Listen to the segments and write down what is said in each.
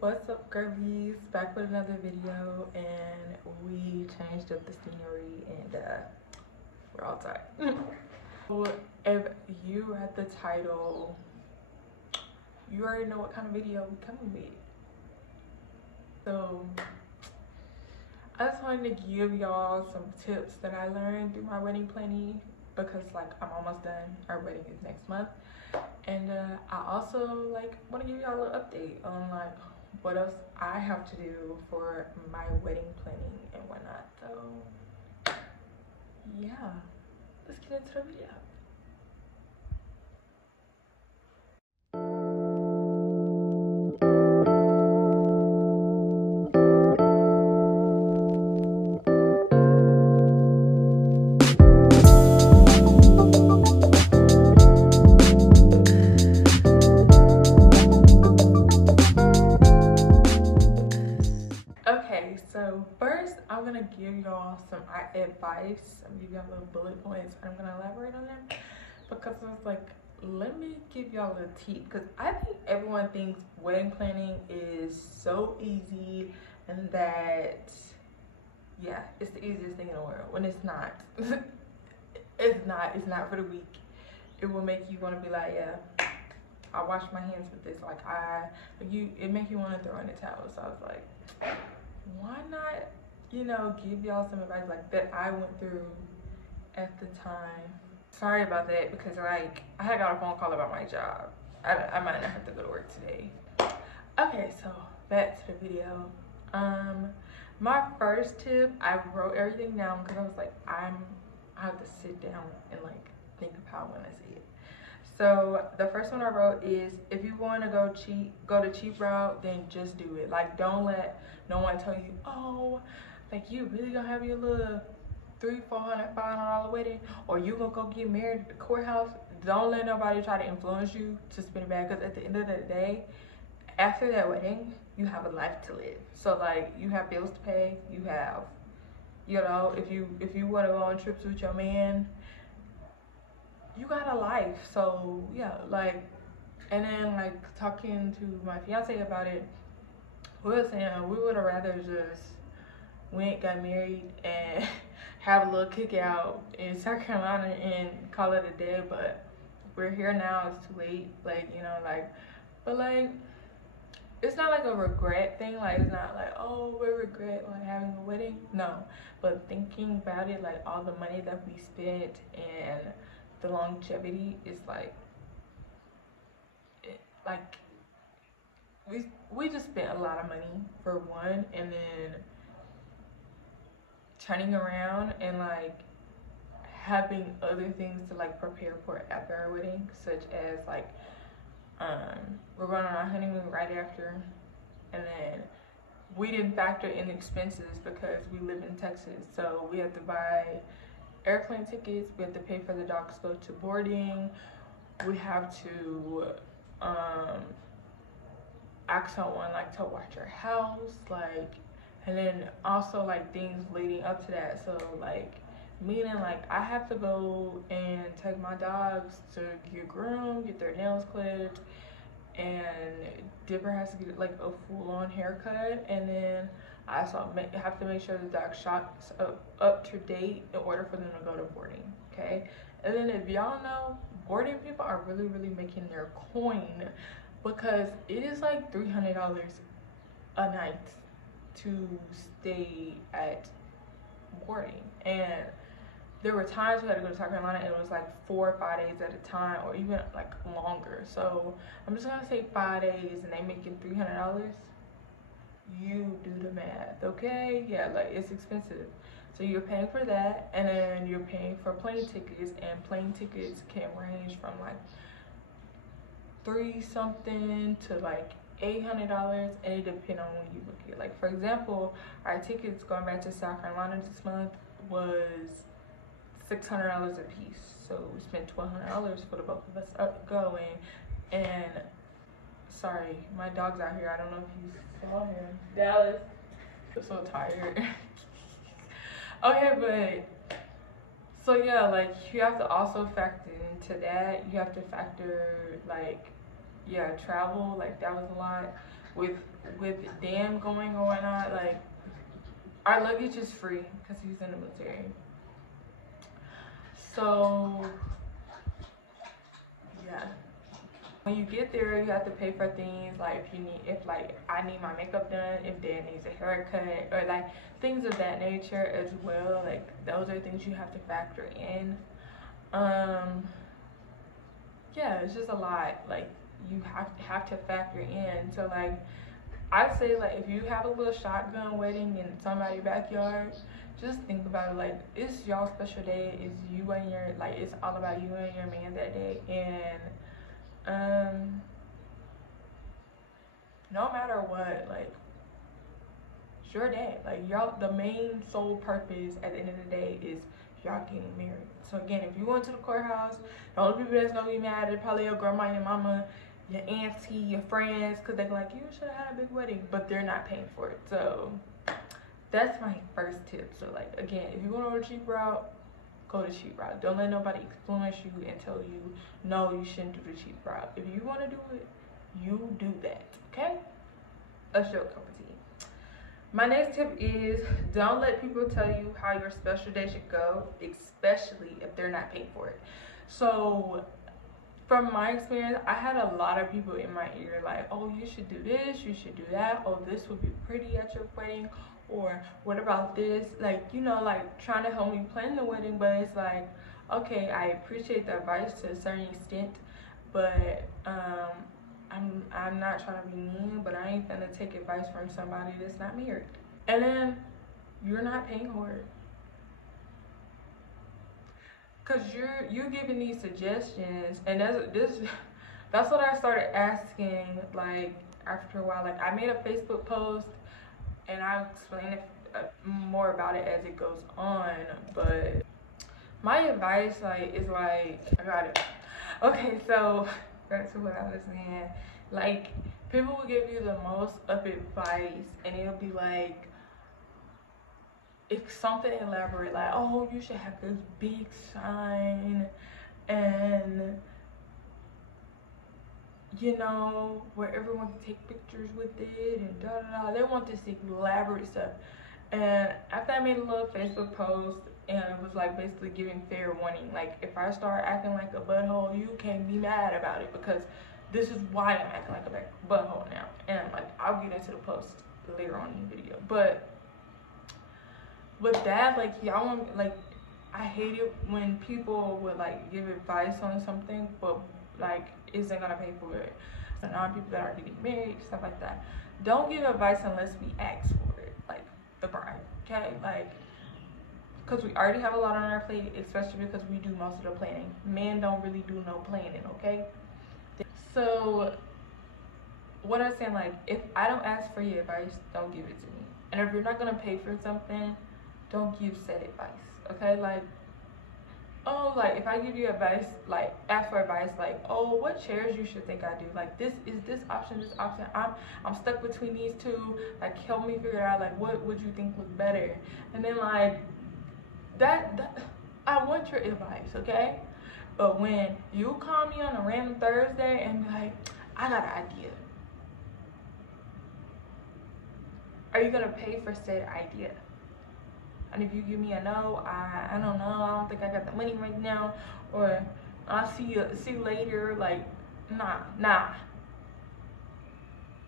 What's up, girlies? Back with another video, and we changed up the scenery, and we're all tired. So if you read the title, you already know what kind of video we coming with. So I just wanted to give y'all some tips that I learned through my wedding planning, because like I'm almost done. Our wedding is next month, and I also want to give y'all an update on what else I have to do for my wedding planning and whatnot. So yeah, let's get into the video. Okay, so first I'm gonna give y'all some advice. I'm gonna give y'all little bullet points, and I'm gonna elaborate on them, because I was like, let me give y'all the tea, because I think everyone thinks wedding planning is so easy and that, yeah, it's the easiest thing in the world, when it's not. It's not for the weak. It will make you want to be like, yeah, I wash my hands with this. It make you want to throw in the towel. So I was like, why not, give y'all some advice like that I went through at the time. Sorry about that, because I had got a phone call about my job. I might not have to go to work today. Okay, so back to the video. My first tip, I wrote everything down because I was like, I have to sit down and think of how I want to say it. So the first one I wrote is, if you want to go the cheap route, then just do it. Don't let no one tell you, oh, you really gonna have your little $300, $400, $500 wedding, or you gonna go get married at the courthouse. Don't let nobody try to influence you to spend it back, because at the end of the day, after that wedding, you have a life to live. So you have bills to pay. You have, if you want to go on trips with your man, you got a life. So yeah, and then talking to my fiance about it, we were saying we would have rather just went, got married, and have a little cookout in South Carolina and call it a day. But we're here now. It's too late. But it's not a regret thing. It's not oh, we regret having a wedding. No, but thinking about it, all the money that we spent and the longevity is we just spent a lot of money for one, and then turning around and having other things to prepare for after our wedding, such as we're going on our honeymoon right after, and then we didn't factor in expenses because we live in Texas, so we have to buy airplane tickets, we have to pay for the dogs to go to boarding, we have to ask someone to watch our house, and then also things leading up to that. So meaning I have to go and take my dogs to get groomed, get their nails clipped, and Dipper has to get a full-on haircut, and then I also have to make sure the dog shots up to date in order for them to go to boarding. Okay, and then if y'all know, boarding people are really making their coin, because it is $300 a night to stay at boarding. And there were times we had to go to South Carolina, and it was 4 or 5 days at a time, or even longer. So I'm just gonna say 5 days, and they making $300. You do the math, okay? Yeah, it's expensive. So you're paying for that, and then you're paying for plane tickets, and plane tickets can range from $3 something to $800, and it depends on when you book it. For example, our tickets going back to South Carolina this month was $600 a piece, so we spent $1,200 for the both of us going. And sorry, my dog's out here. I don't know if you saw him. Dallas. I'm so tired. Okay, but so yeah, you have to also factor into that. You have to factor travel. That was a lot with with Dan going or whatnot, like our luggage is free because he's in the military. So yeah, when you get there, you have to pay for things like if like I need my makeup done, if Dan needs a haircut, or like things of that nature as well. Like those are things you have to factor in. Yeah, it's just a lot. Like you have to factor in. So like I say, like if you have a little shotgun wedding in somebody's backyard, just think about it. Like it's y'all special day. It's you and your, like it's all about you and your man that day. And no matter what, like it's your day. Like y'all, the main sole purpose at the end of the day is y'all getting married. So again, if you went to the courthouse, the only people that's gonna be mad are probably your grandma, your mama, your auntie, your friends, because they're like, you should have had a big wedding, but they're not paying for it. So that's my first tip. So like again, if you want to go the cheap route, go the cheap route. Don't let nobody influence you and tell you no, you shouldn't do the cheap route. If you want to do it, you do that. Okay, that's your cup of tea. My next tip is don't let people tell you how your special day should go, especially if they're not paying for it. So from my experience, I had a lot of people in my ear like, oh, you should do this, you should do that, oh, this would be pretty at your wedding, or what about this? Like, you know, like trying to help me plan the wedding. But it's like, okay, I appreciate the advice to a certain extent, but I'm not trying to be mean, but I ain't gonna take advice from somebody that's not married. And then you're not paying for it. Cause you're giving these suggestions, and that's what I started asking. Like after a while, like I made a Facebook post, and I'll explain it more about it as it goes on. But my advice, like, is like, I got it. Okay, so back to what I was saying. Like people will give you the most of advice, and it'll be like, it's something elaborate, like, oh, you should have this big sign, and you know, where everyone can take pictures with it, and da da da. They want this elaborate stuff. And after I made a little Facebook post, and it was like basically giving fair warning, like if I start acting like a butthole, you can't be mad about it, because this is why I'm acting like a butthole now. And like I'll get into the post later on in the video. But with that, like y'all want, like I hate it when people would like give advice on something but like isn't gonna pay for it. So now people that are getting married, stuff like that, don't give advice unless we ask for it, like the bride. Okay, like because we already have a lot on our plate, especially because we do most of the planning. Men don't really do no planning. Okay, so what I'm saying, like if I don't ask for your advice, don't give it to me. And if you're not gonna pay for something, don't give said advice. Okay, like, oh, like if I give you advice, like ask for advice, like, oh, what chairs you should think I do, like this option, I'm stuck between these two, like help me figure out like what would you think look better. And then like that I want your advice, okay? But when you call me on a random Thursday and be like, I got an idea, are you gonna pay for said idea? And if you give me a no, I don't know, I don't think I got the money right now, or I'll see you later, like, nah.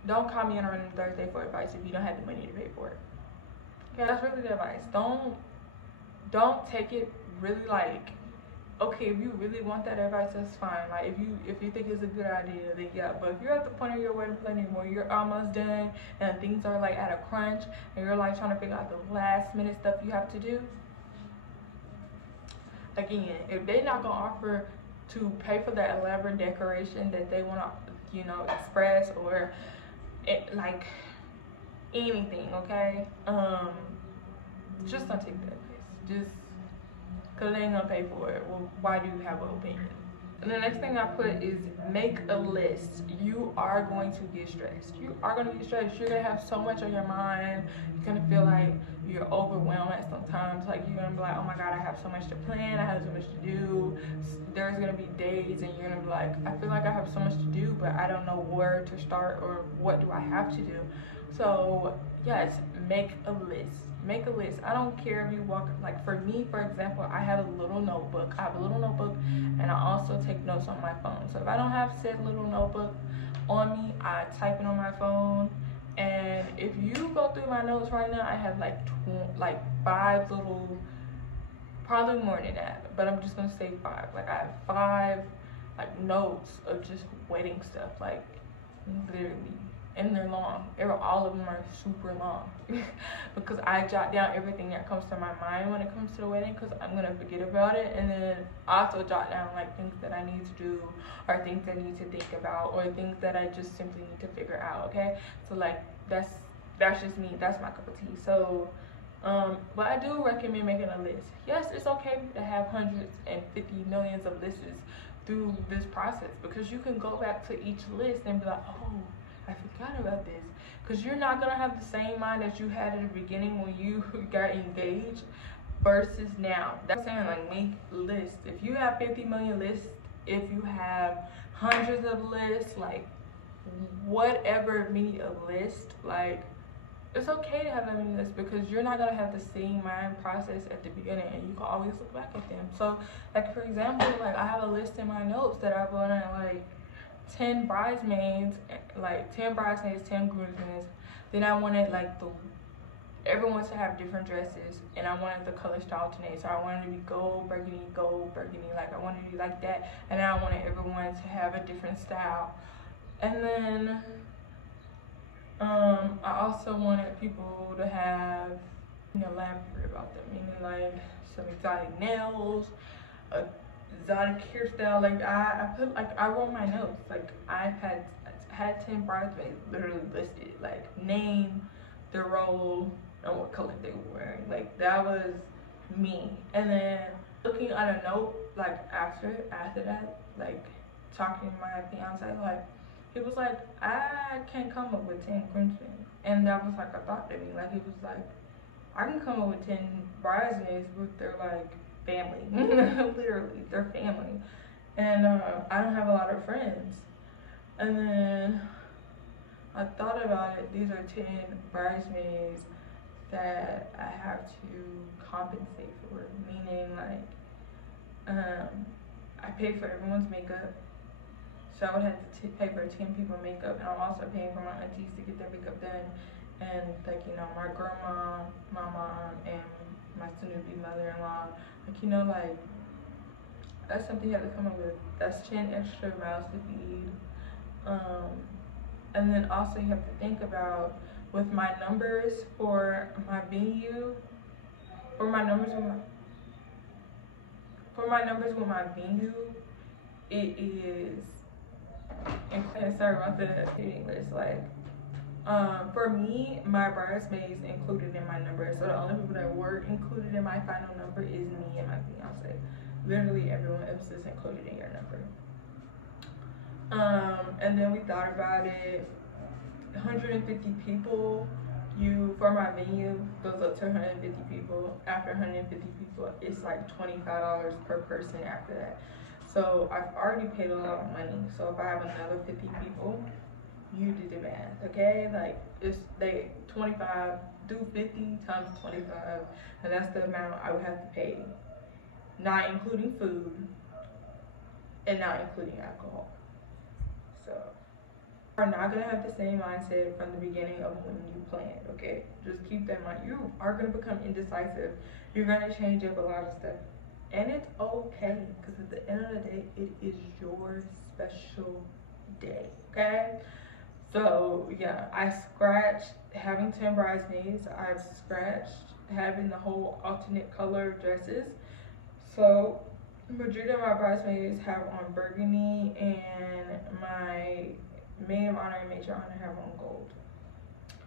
Don't call me on a random Thursday for advice if you don't have the money to pay for it. Okay, that's really the advice. Don't take it really like, okay, if you really want that advice, that's fine. Like if you think it's a good idea, then yeah. But if you're at the point of your wedding planning where you're almost done and things are like at a crunch and you're like trying to figure out the last minute stuff you have to do, again, if they're not gonna offer to pay for that elaborate decoration that they want to, you know, express, or like anything, okay, just don't take that advice. Just because they ain't gonna pay for it. Well, why do you have an opinion? And the next thing I put is make a list. You are going to get stressed. You are going to get stressed. You're going to have so much on your mind. You're going to feel like you're overwhelmed at sometimes. Like you're going to be like, oh my God, I have so much to plan. I have so much to do. There's going to be days and you're going to be like, I feel like I have so much to do, but I don't know where to start or what do I have to do. So yes, make a list. Make a list. I don't care if you walk, like for me, for example, I have a little notebook. I have a little notebook and I also take notes on my phone. So if I don't have said little notebook on me, I type it on my phone. And if you go through my notes right now, I have like 5 little, probably more than that, but I'm just gonna say 5. Like I have 5 like notes of just wedding stuff, like literally. And they're long. All of them are super long because I jot down everything that comes to my mind when it comes to the wedding, because I'm gonna forget about it. And then I also jot down like things that I need to do or things I need to think about or things that I just simply need to figure out. Okay, so like that's just me. That's my cup of tea. So but I do recommend making a list. Yes, it's okay to have hundreds and 50 millions of lists through this process, because you can go back to each list and be like, oh, I forgot about this, because you're not gonna have the same mind that you had at the beginning when you got engaged versus now. That's saying, like, make lists. If you have 50 million lists, if you have hundreds of lists, like whatever many of lists, like it's okay to have that many lists, because you're not gonna have the same mind process at the beginning, and you can always look back at them. So like for example, like I have a list in my notes that I wanted like 10 bridesmaids, 10 bridesmaids, 10 groomsmen. Then I wanted like everyone to have different dresses, and I wanted the colors to alternate. So I wanted to be gold, burgundy, like I wanted to be like that. And then I wanted everyone to have a different style. And then I also wanted people to have elaborate about them, meaning like some exotic nails, exotic hairstyle. Like I wrote my notes. Like I had 10 bridesmaids literally listed, like name, their role, and what color they were wearing. Like that was me. And then looking at a note, like after that, like talking to my fiance, like he was like, I can't come up with 10 groomsmen. And that was like a thought to me. Like he was like, I can come up with 10 bridesmaids with their like family. Literally, their family. And I don't have a lot of friends. And then I thought about it. These are 10 bridesmaids that I have to compensate for. Meaning like I pay for everyone's makeup. So I would have to pay for 10 people makeup, and I'm also paying for my aunties to get their makeup done, and like my grandma, my mom, and my soon-to-be mother-in-law. Like like that's something you have to come up with. That's 10 extra mouths to feed. And then also you have to think about with my numbers for my venue, for my numbers with my venue, it is. And sorry about the English. Like for me, my bridesmaids included in my number. So the only people that were included in my final number is me and my fiance. Literally everyone else is included in your number. And then we thought about it. 150 people. For my venue goes up to 150 people. After 150 people, it's like $25 per person after that. So I've already paid a lot of money. So if I have another 50 people, you do the math, okay? Like it's 25, do 50 times 25, and that's the amount I would have to pay, not including food and not including alcohol. So you're not gonna have the same mindset from the beginning of when you planned, okay? Just keep that in mind. You are gonna become indecisive. You're gonna change up a lot of stuff. And it's okay, because at the end of the day, it is your special day, okay? So, yeah, I scratched having 10 bridesmaids. I've scratched having the whole alternate color dresses. So, majority of my bridesmaids have on burgundy, and my maid of honor and major honor have on gold.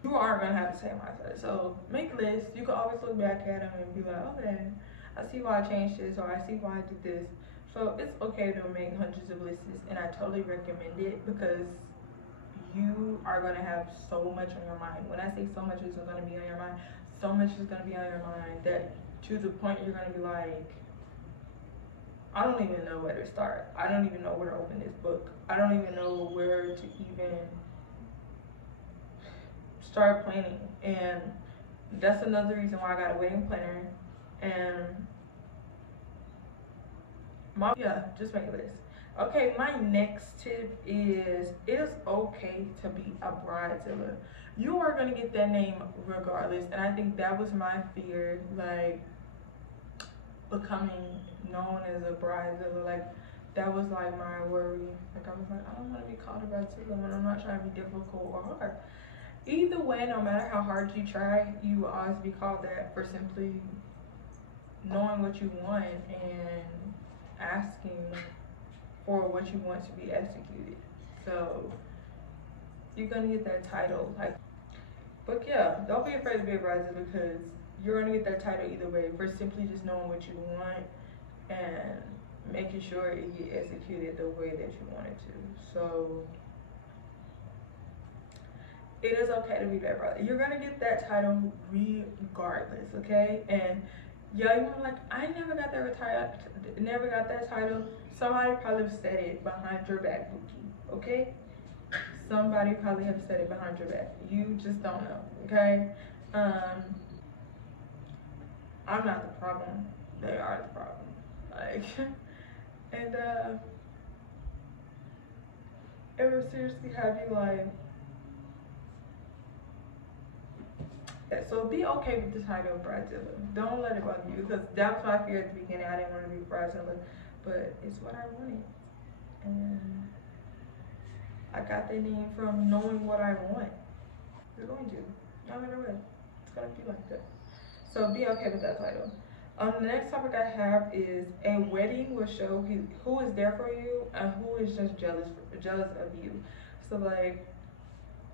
You aren't going to have the same mindset. So, make lists. You can always look back at them and be like, okay, I see why I changed this, or I see why I did this. So it's okay to make hundreds of lists, and I totally recommend it because you are gonna have so much on your mind. When I say so much is gonna be on your mind, so much is gonna be on your mind that to the point you're gonna be like, I don't even know where to start. I don't even know where to open this book. I don't even know where to even start planning. And that's another reason why I got a wedding planner. And just make a list. Okay, my next tip is it is okay to be a bridezilla. You are gonna get that name regardless, and I think that was my fear, like becoming known as a bridezilla. Like that was like my worry. Like I was like, I don't want to be called a bridezilla when I'm not trying to be difficult or hard. Either way, no matter how hard you try, you will always be called that for simply knowing what you want and asking for what you want to be executed. So you're gonna get that title. Like, but yeah, don't be afraid to be a bridezilla because you're gonna get that title either way for simply just knowing what you want and making sure it get executed the way that you want it to. So it is okay to be that brother. You're gonna get that title regardless, okay? And yeah, you're like, I never got that title. Somebody probably said it behind your back, Bookie, okay? Somebody probably have said it behind your back. You just don't know, okay? I'm not the problem. They are the problem. Like, and it would seriously have you like, so be okay with the title of bridezilla. Don't let it bother you, because that was my fear at the beginning. I didn't want to be bridezilla, but it's what I wanted, and I got that name from knowing what I want. You're going to, no matter what, it's gonna be like that. So be okay with that title. The next topic I have is a wedding will show who is there for you and who is just jealous of you. So like,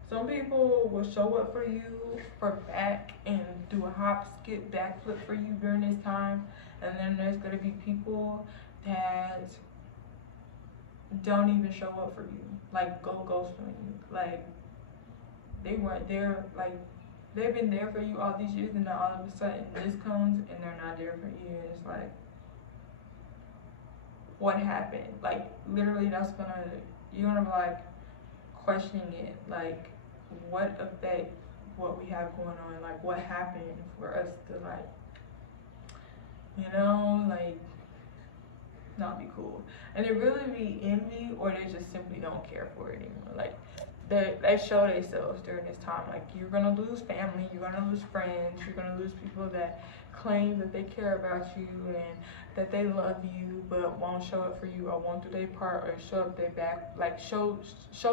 some people will show up for you for back and do a hop, skip, backflip for you during this time. And then there's gonna be people that don't even show up for you. Like go ghost on you. Like they weren't there, like they've been there for you all these years and then all of a sudden this comes and they're not there for you. And it's like, what happened? Like literally you're gonna be like questioning it. Like, what affect what we have going on? Like what happened for us to like, you know, like not be cool? And it really be envy, or they just simply don't care for it anymore. Like they show themselves during this time. Like you're gonna lose family, you're gonna lose friends, you're gonna lose people that claim that they care about you and that they love you but won't show up for you or won't do their part or show up their back, like show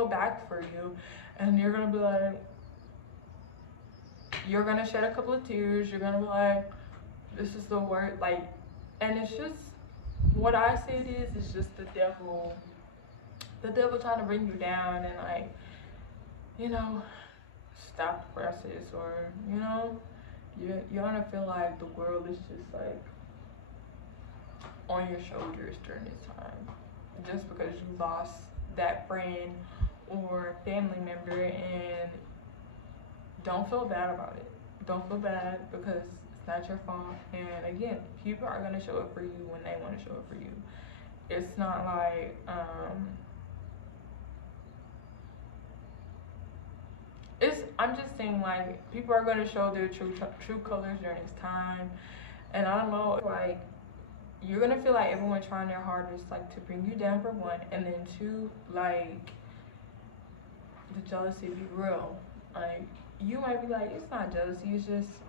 back for you. And you're gonna be like, you're gonna shed a couple of tears, you're gonna be like, this is the word, like, and it's just, what I say it is just the devil trying to bring you down and like, you know, stop the process, or you know, you're gonna feel like the world is just like on your shoulders during this time, just because you lost that friend or family member. And don't feel bad about it. Don't feel bad, because it's not your fault. And again, people are gonna show up for you when they want to show up for you. It's not like I'm just saying, like, people are gonna show their true colors during this time. And I don't know, like, you're gonna feel like everyone trying their hardest, like, to bring you down for one, and then two, like, the jealousy be real. Like, you might be like, it's not jealousy, it's just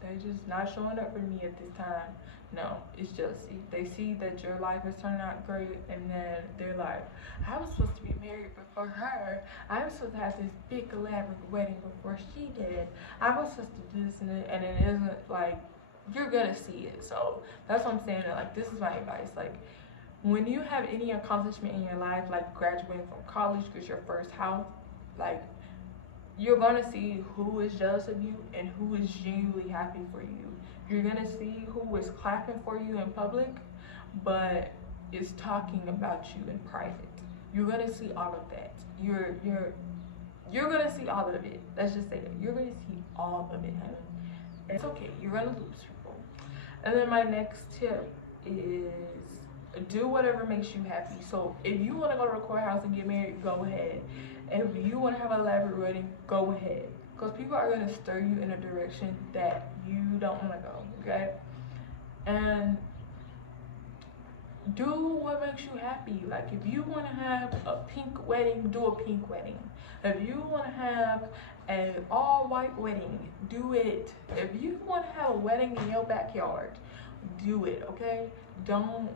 they're just not showing up for me at this time. No, it's jealousy. They see that your life is turning out great, and then they're like, I was supposed to be married before her. I was supposed to have this big elaborate wedding before she did. I was supposed to do this and it isn't. Like, you're gonna see it. So that's what I'm saying. That, like, this is my advice. Like, when you have any accomplishment in your life, like graduating from college, get your first house, like, you're gonna see who is jealous of you and who is genuinely happy for you. You're gonna see who is clapping for you in public, but is talking about you in private. You're gonna see all of that. You're gonna see all of it. Let's just say that. You're gonna see all of it, honey. It's okay. You're gonna lose people. And then my next tip is do whatever makes you happy. So if you want to go to the courthouse and get married, go ahead. If you want to have an elaborate wedding, go ahead. Because people are going to stir you in a direction that you don't want to go, okay? And do what makes you happy. Like, if you want to have a pink wedding, do a pink wedding. If you want to have an all-white wedding, do it. If you want to have a wedding in your backyard, do it, okay? Don't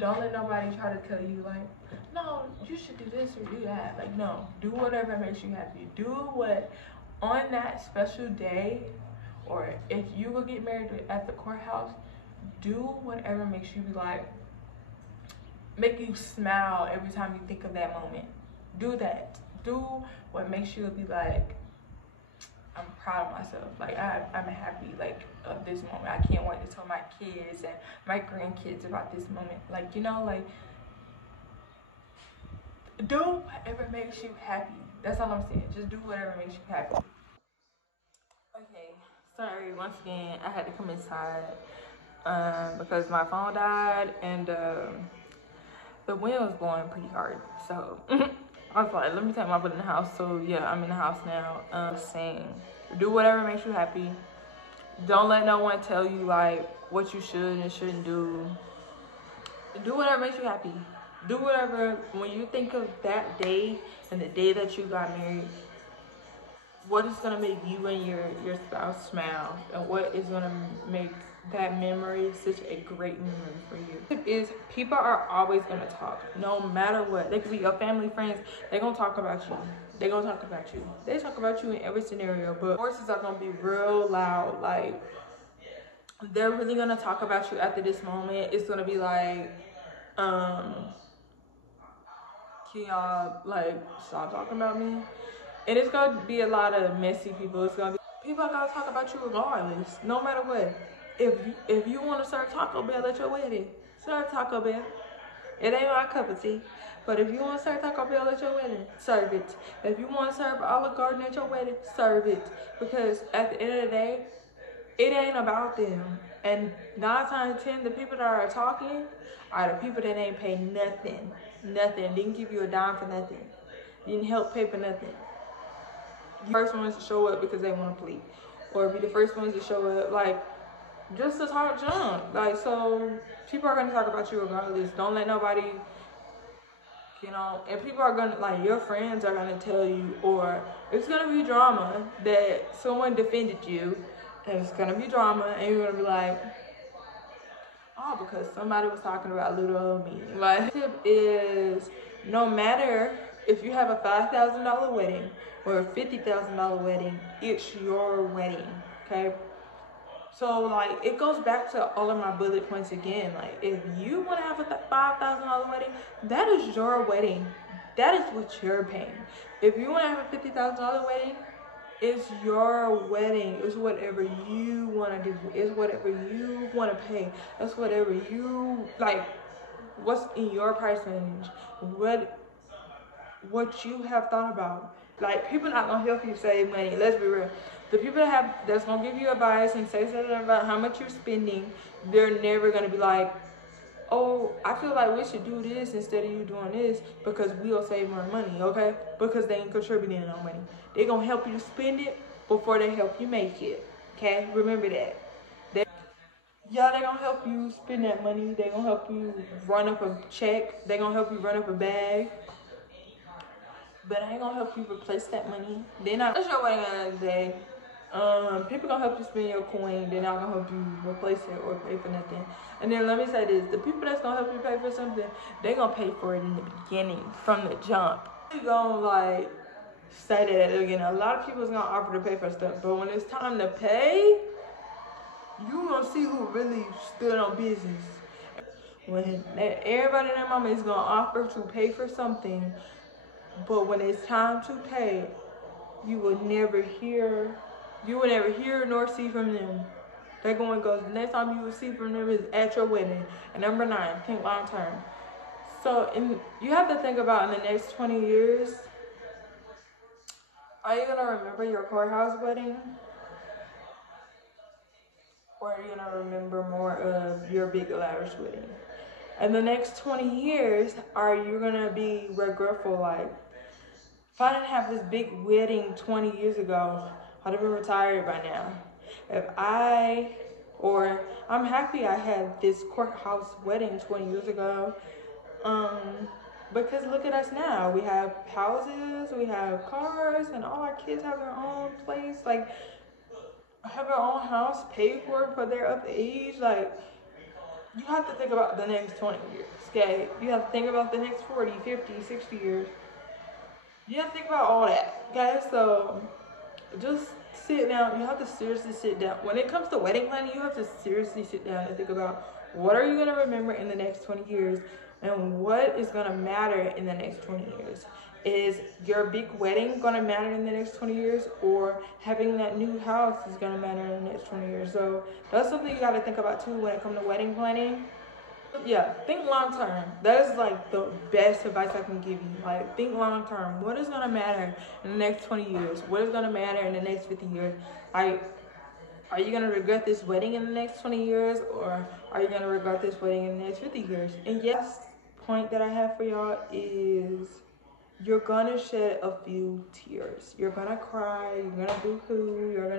let nobody try to tell you, like, no, you should do this or do that. Like, no, do whatever makes you happy. Do what, on that special day, or if you will get married at the courthouse, do whatever makes you be like, make you smile every time you think of that moment. Do that. Do what makes you be like, I'm proud of myself. Like, I'm happy, like, of this moment. I can't wait to tell my kids and my grandkids about this moment. Like, you know, like, do whatever makes you happy. That's all I'm saying. Just do whatever makes you happy. Okay, sorry, once again, I had to come inside because my phone died and the wind was blowing pretty hard. So I was like, let me take my butt in the house. So yeah, I'm in the house now. Saying, do whatever makes you happy. Don't let no one tell you like what you should and shouldn't do. Do whatever makes you happy. Do whatever, when you think of that day and the day that you got married, what is gonna make you and your spouse smile, and what is gonna make that memory such a great memory for you. Is people are always gonna talk, no matter what. They could be your family, friends. They're gonna talk about you. They're gonna talk about you. They talk about you in every scenario, but voices are gonna be real loud. Like, they're really gonna talk about you after this moment. It's gonna be like, can y'all like stop talking about me? And it's gonna be a lot of messy people. It's gonna be people are gonna talk about you regardless, no matter what. If you want to serve Taco Bell at your wedding, serve Taco Bell. It ain't my cup of tea, but if you want to serve Taco Bell at your wedding, serve it. If you want to serve Olive Garden at your wedding, serve it. Because at the end of the day, it ain't about them. And 9 times 10, the people that are talking are the people that ain't pay nothing. Nothing. Didn't give you a dime for nothing. Didn't help pay for nothing. You first ones to show up because they want to plead, or be the first ones to show up like just to talk junk. Like, so people are gonna talk about you regardless. Don't let nobody, you know. And people are gonna, like, your friends are gonna tell you, or it's gonna be drama that someone defended you, and it's gonna be drama, and you're gonna be like, oh, because somebody was talking about little old me. My tip is, no matter if you have a $5,000 wedding or a $50,000 wedding, it's your wedding, okay? So, like, it goes back to all of my bullet points again. Like, if you want to have a $5,000 wedding, that is your wedding. That is what you're paying. If you want to have a $50,000 wedding, it's your wedding. It's whatever you want to do. It's whatever you want to pay. It's whatever you, like, what's in your price range. What you have thought about. Like, people not gonna help you save money. Let's be real. The people that's gonna give you advice and say something about how much you're spending, they're never gonna be like, oh, I feel like we should do this instead of you doing this because we'll save more money, okay? Because they ain't contributing no money. They're gonna help you spend it before they help you make it, okay? Remember that. Yeah, they're gonna help you spend that money. They're gonna help you run up a check. They're gonna help you run up a bag. But I ain't gonna help you replace that money. They're not. That's your wedding at the end of the day. People gonna help you spend your coin. They're not gonna help you replace it or pay for nothing. And then let me say this: the people that's gonna help you pay for something, they gonna pay for it in the beginning, from the jump. You gonna like say that at the beginning. A lot of people's gonna offer to pay for stuff, but when it's time to pay, you gonna see who really stood on business. When everybody in their mama is gonna offer to pay for something. But when it's time to pay, you will never hear nor see from them. They're going to go, the next time you will see from them is at your wedding. And number 9, think long term. So you have to think about in the next 20 years, are you gonna remember your courthouse wedding? Or are you gonna remember more of your big lavish wedding? In the next 20 years, are you gonna be regretful like, if I didn't have this big wedding 20 years ago, I'd have been retired by now. Or I'm happy I had this courthouse wedding 20 years ago. Because look at us now. We have houses, we have cars, and all our kids have their own place. Like, have their own house paid for their up age. Like, you have to think about the next 20 years, okay? You have to think about the next 40, 50, 60 years. You have to think about all that, okay? So just sit down. You have to seriously sit down. When it comes to wedding planning, you have to seriously sit down and think about what are you going to remember in the next 20 years and what is going to matter in the next 20 years. Is your big wedding going to matter in the next 20 years, or having that new house is going to matter in the next 20 years? So that's something you got to think about too when it comes to wedding planning. Yeah, think long term. That is like the best advice I can give you. Like, think long term. What is gonna matter in the next 20 years? What is gonna matter in the next 50 years? Like, are you gonna regret this wedding in the next 20 years, or are you gonna regret this wedding in the next 50 years? And yes, point that I have for y'all is you're gonna shed a few tears. You're gonna cry. You're gonna boo-hoo. You're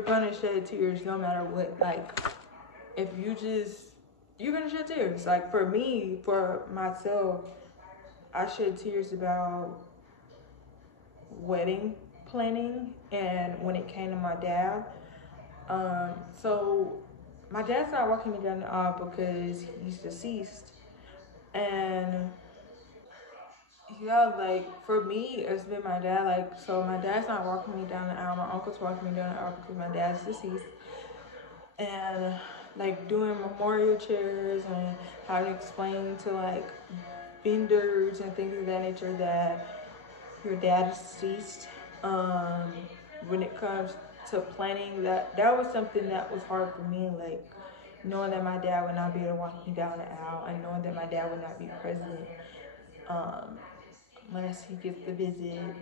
gonna shed tears no matter what. Like, if you're gonna shed tears. Like, for me, for myself, I shed tears about wedding planning and when it came to my dad. So my dad's not walking me down the aisle because he's deceased. And yeah, like, for me, it's been my dad. Like, so my dad's not walking me down the aisle. My uncle's walking me down the aisle because my dad's deceased. And like doing memorial chairs and how to explain to like vendors and things of that nature that your dad is deceased. When it comes to planning, that was something that was hard for me, like knowing that my dad would not be able to walk me down the aisle and knowing that my dad would not be present unless he gets the visit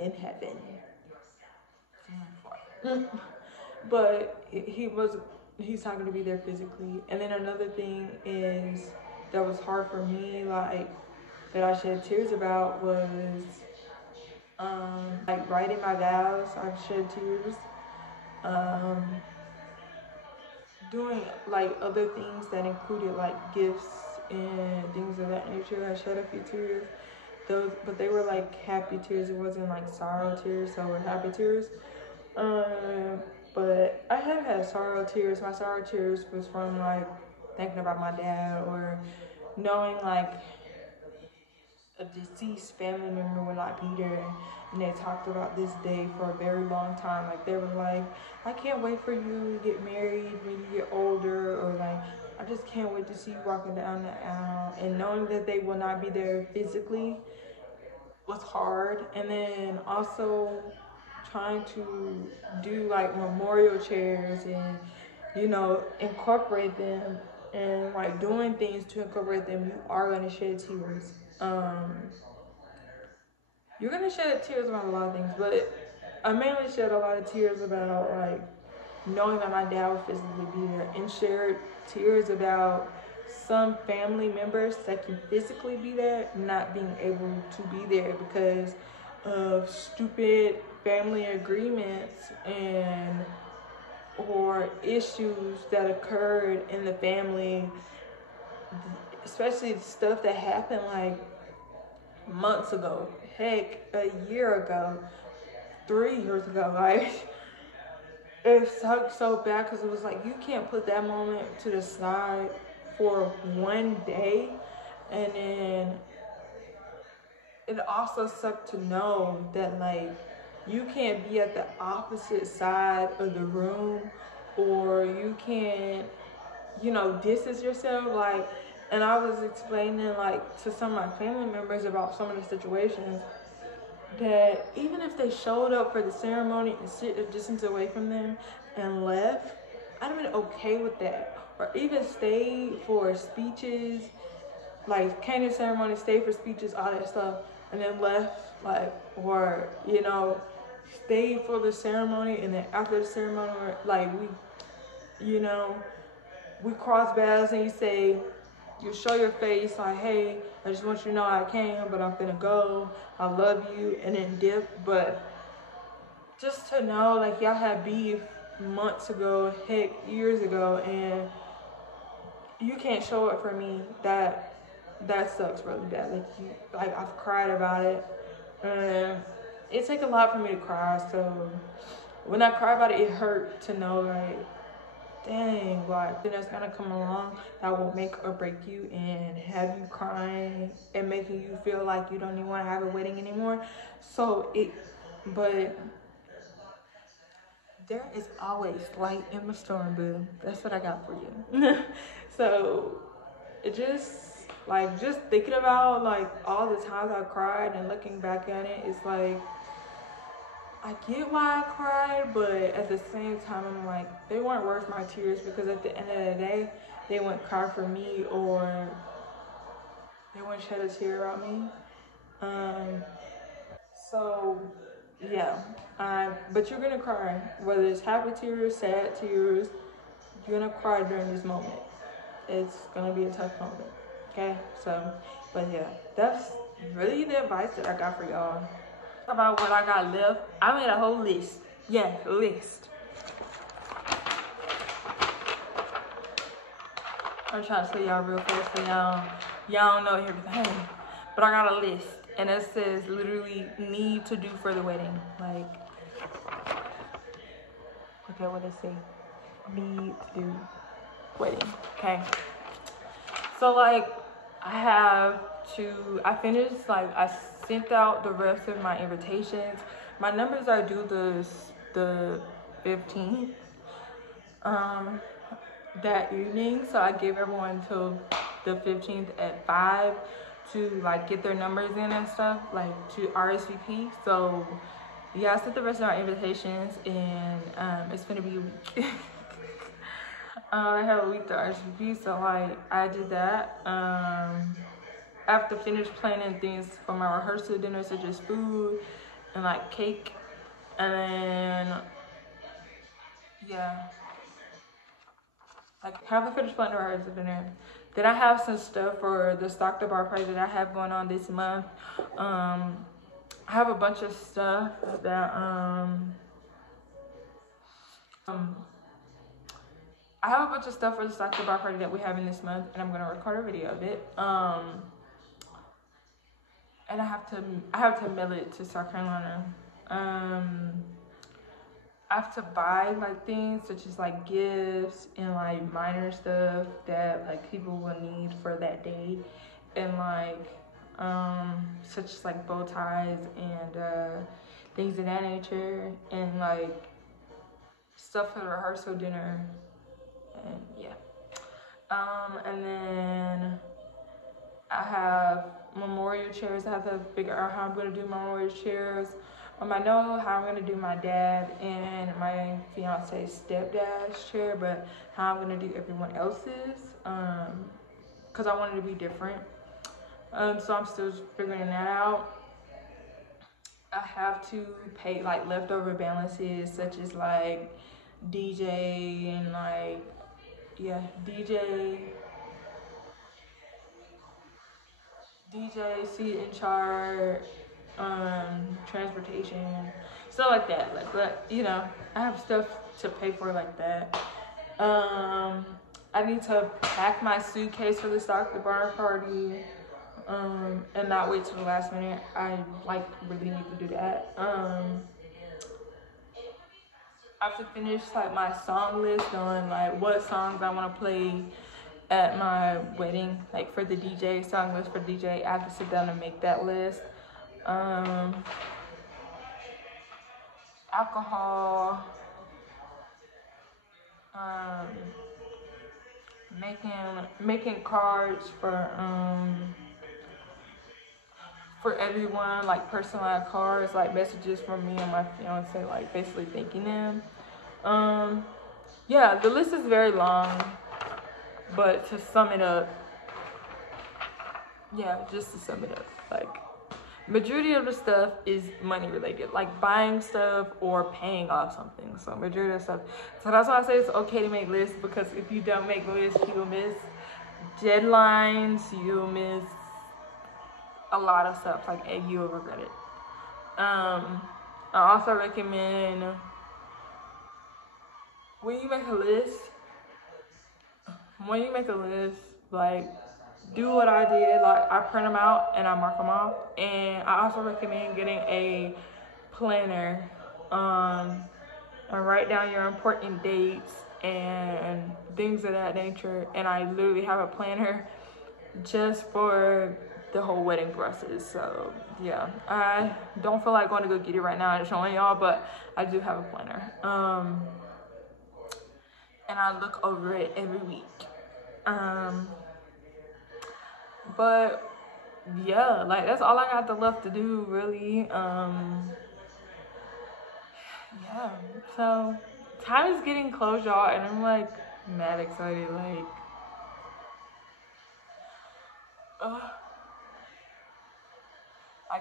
in heaven. But he's not going to be there physically. And then another thing is that was hard for me, like, that I shed tears about was like writing my vows. I've shed tears. Doing like other things that included like gifts and things of that nature. I shed a few tears. But they were like happy tears. It wasn't like sorrow tears, so were happy tears. But I have had sorrow tears. My sorrow tears was from like thinking about my dad, or knowing like a deceased family member would not be there. And they talked about this day for a very long time. Like, they were like, I can't wait for you to get married when you get older, or like, I just can't wait to see you walking down the aisle. And knowing that they will not be there physically was hard. And then also trying to do like memorial chairs and, you know, incorporate them, and like doing things to incorporate them, you are going to shed tears. You're going to shed tears about a lot of things, but I mainly shed a lot of tears about like knowing that my dad would physically be there, and shared tears about some family members that can physically be there not being able to be there because of stupid family agreements and or issues that occurred in the family, especially stuff that happened like months ago, heck, a year ago, 3 years ago. Like, it sucked so bad because it was like, you can't put that moment to the side for one day. And then it also sucked to know that like you can't be at the opposite side of the room, or you can't, you know, distance yourself. Like, and I was explaining like to some of my family members about some of the situations that even if they showed up for the ceremony and sit a distance away from them and left, I'd have been okay with that. Or even stayed for speeches, like came to ceremony, stayed for speeches, all that stuff, and then left, like, or, you know, stayed for the ceremony, and then after the ceremony, like, you know, we cross paths and you say, you show your face, like, hey, I just want you to know I came, but I'm gonna go, I love you, and then dip. But just to know, like, y'all had beef months ago, heck, years ago, and you can't show it for me, that sucks really bad. Like I've cried about it, and it takes a lot for me to cry. So when I cry about it, it hurt to know, like, dang, like, that's gonna come along that will make or break you and have you crying and making you feel like you don't even want to have a wedding anymore. But there is always light in the storm, boo. That's what I got for you. So it just thinking about, like, all the times I cried and looking back at it, it's like, I get why I cried, but at the same time, I'm like, they weren't worth my tears, because at the end of the day, they wouldn't cry for me, or they wouldn't shed a tear on me. So yeah, but you're gonna cry, whether it's happy tears, sad tears, you're gonna cry during this moment. It's gonna be a tough moment, okay? So, but yeah, that's really the advice that I got for y'all. About what I got left, I made a whole list. Yeah, list. I'm trying to tell y'all real fast so y'all don't know everything. But I got a list, and it says literally need to do for the wedding. Like, okay, what it say? Need to do wedding. Okay. So, like, I finished, like, I sent out the rest of my invitations. My numbers are due the 15th that evening, so I gave everyone till the 15th at 5 to, like, get their numbers in and stuff, like, to RSVP. So yeah, I sent the rest of my invitations, and it's gonna be a week. I have a week to RSVP, so, like, I did that. I have to finish planning things for my rehearsal dinner, such as food and, like, cake, and then yeah, like, have a finished planning rehearsal dinner. Then I have some stuff for the stock the bar party that I have going on this month. I have a bunch of stuff that I have a bunch of stuff for the stock the bar party that we're having this month, and I'm gonna record a video of it. And I have to mail it to South Carolina. I have to buy, like, things such as, like, gifts and, like, minor stuff that, like, people will need for that day, and, like, such as, like, bow ties and things of that nature, and, like, stuff for the rehearsal dinner, and yeah. And then I have memorial chairs. I have to figure out how I'm gonna do memorial chairs. I know how I'm gonna do my dad and my fiance's stepdad's chair, but how I'm gonna do everyone else's, cause I wanted to be different. So I'm still figuring that out. I have to pay, like, leftover balances, such as, like, DJ and, like, yeah, DJ, seat and chart, transportation, stuff like that. Like, but, you know, I have stuff to pay for like that. I need to pack my suitcase for the stock the bar party, and not wait till the last minute. I, like, really need to do that. I have to finish, like, my song list on, like, what songs I want to play at my wedding, like, for the DJ, song list for DJ. I have to sit down and make that list. Alcohol, making cards for everyone, like, personalized cards, like, messages from me and my fiance, like, basically thanking them. yeah, the list is very long, but to sum it up, yeah, just to sum it up, like, majority of the stuff is money related, like buying stuff or paying off something. So majority of stuff. So that's why I say it's okay to make lists, because if you don't make lists, you'll miss deadlines, you'll miss a lot of stuff, like, and you'll regret it. I also recommend, when you make a list, like, do what I did. Like, I print them out and I mark them off. And I also recommend getting a planner, and write down your important dates and things of that nature. And I literally have a planner just for the whole wedding process. So yeah, I don't feel like going to go get it right now and showing y'all, but I do have a planner. And I look over it every week. But yeah, like, that's all I got left to do, really. Yeah, so time is getting close, y'all, and I'm like mad excited. Like,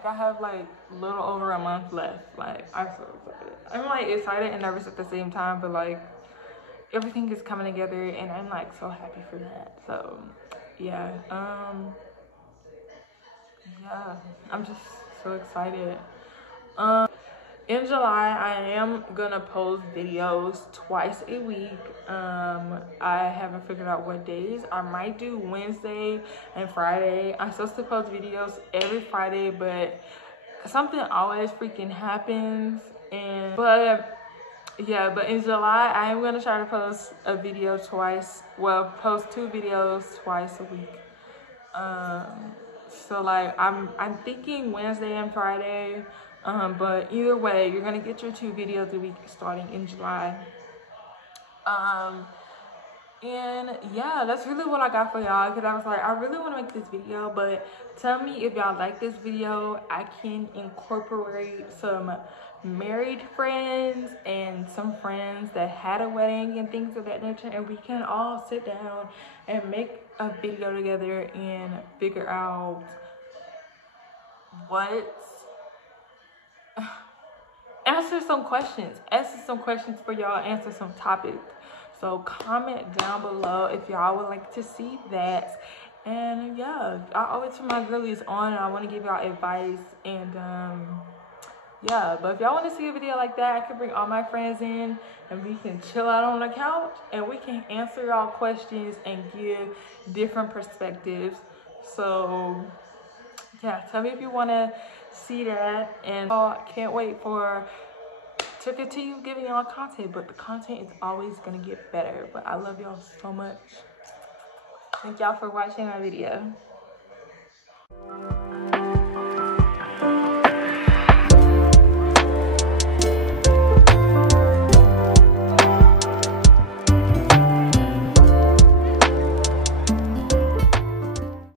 I have like a little over a month left. Like, I'm so excited. I'm like excited and nervous at the same time, but like, everything is coming together and I'm like so happy for that. So yeah, yeah, I'm just so excited. In July, I am gonna post videos twice a week. I haven't figured out what days. I might do Wednesday and Friday. I'm supposed to post videos every Friday, but something always freaking happens. But in July, I am gonna try to post a video twice. Well, post 2 videos twice a week. So like, I'm thinking Wednesday and Friday. But either way, you're gonna get your 2 videos a week starting in July. And yeah, that's really what I got for y'all, because I was like, I really want to make this video, but tell me if y'all like this video. I can incorporate some married friends and some friends that had a wedding and things of that nature, and we can all sit down and make a video together and figure out answer some questions for y'all, answer some topics. So comment down below if y'all would like to see that. And yeah, I owe it to my girlies on, and I want to give y'all advice. And yeah, but if y'all want to see a video like that, I can bring all my friends in and we can chill out on the couch and we can answer y'all questions and give different perspectives. So yeah, tell me if you want to see that, and I can't wait to continue giving y'all content, but the content is always gonna get better. But I love y'all so much. Thank y'all for watching my video.